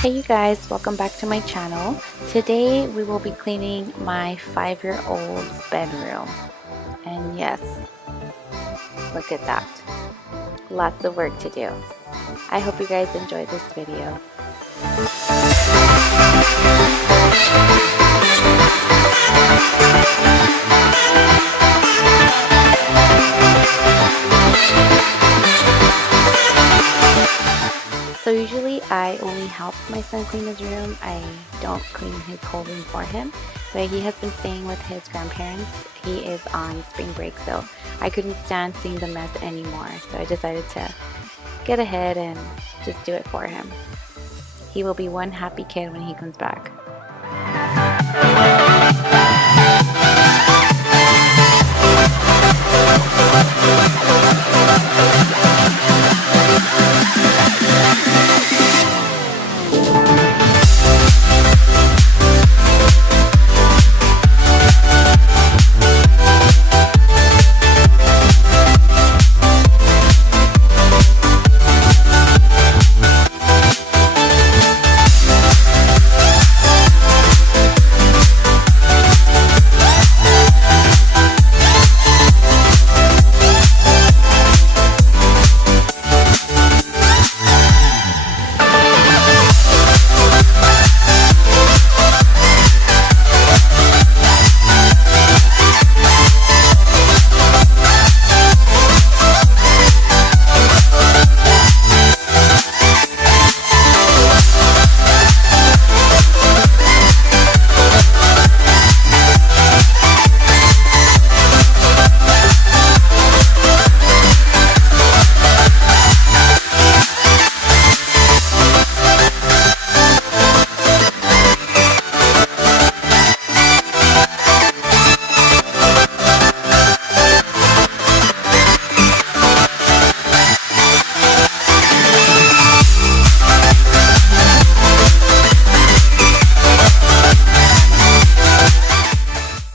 Hey you guys, welcome back to my channel. Today we will be cleaning my 5-year-old's bedroom. And yes, look at that. Lots of work to do. I hope you guys enjoy this video. So usually I only help my son clean his room. I don't clean his whole room for him. But he has been staying with his grandparents. He is on spring break, so I couldn't stand seeing the mess anymore. So I decided to get ahead and just do it for him. He will be one happy kid when he comes back.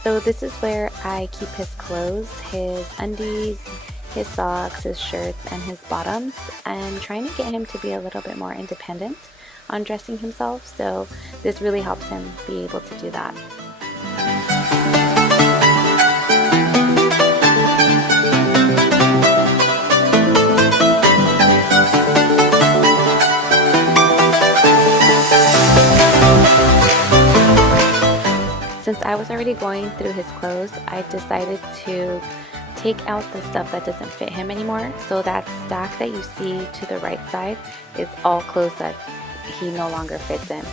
So this is where I keep his clothes, his undies, his socks, his shirts, and his bottoms. I'm trying to get him to be a little bit more independent on dressing himself, so this really helps him be able to do that. Since I was already going through his clothes, I decided to take out the stuff that doesn't fit him anymore. So that stack that you see to the right side is all clothes that he no longer fits in.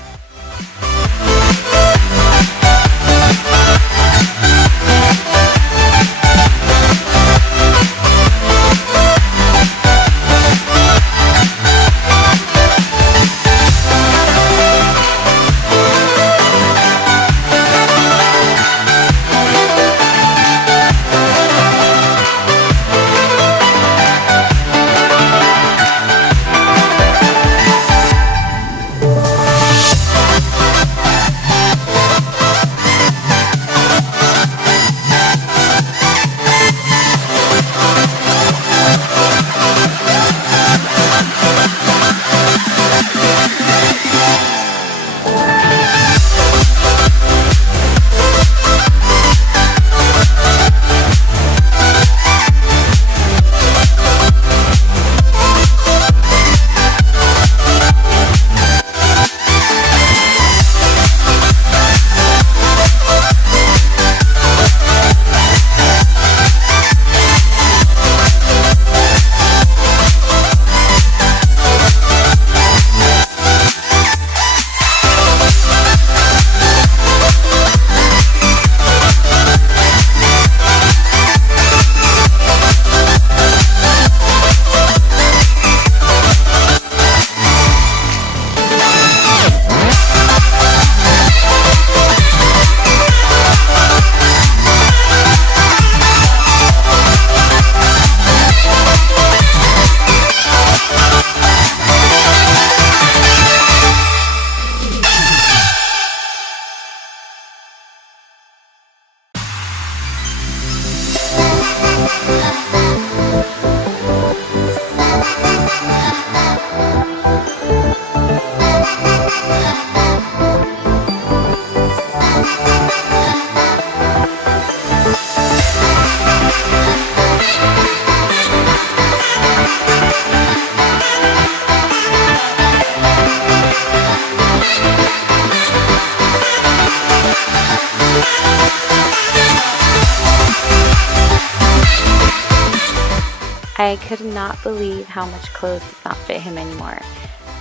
I could not believe how much clothes does not fit him anymore.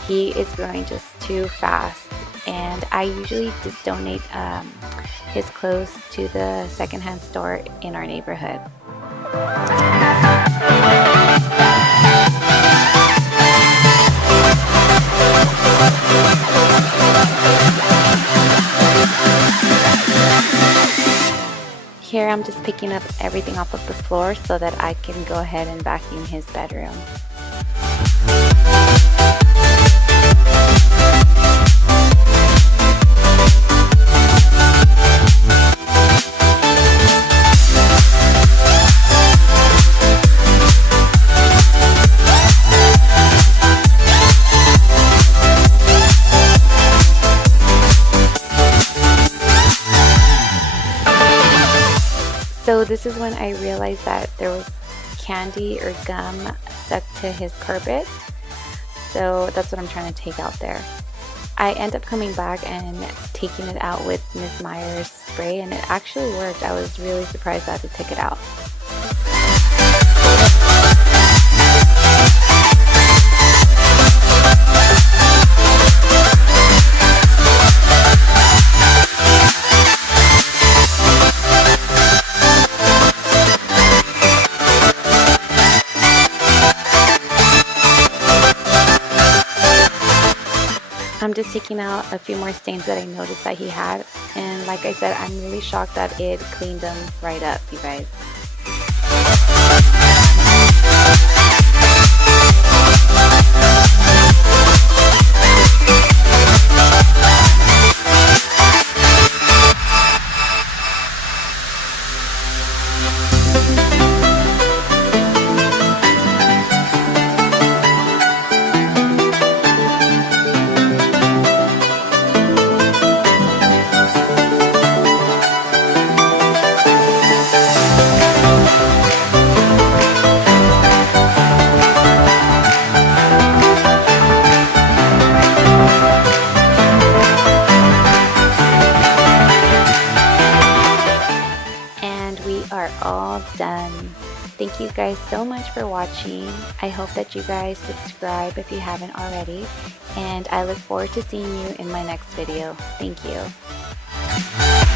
He is growing just too fast, and I usually just donate his clothes to the secondhand store in our neighborhood. Here I'm just picking up everything off of the floor so that I can go ahead and vacuum his bedroom. So this is when I realized that there was candy or gum stuck to his carpet. So that's what I'm trying to take out there. I end up coming back and taking it out with Ms. Meyer's spray, and it actually worked. I was really surprised that it took it out. I'm just taking out a few more stains that I noticed that he had, and like I said, I'm really shocked that it cleaned them right up, you guys. All done. Thank you guys so much for watching. I hope that you guys subscribe if you haven't already, and I look forward to seeing you in my next video. Thank you.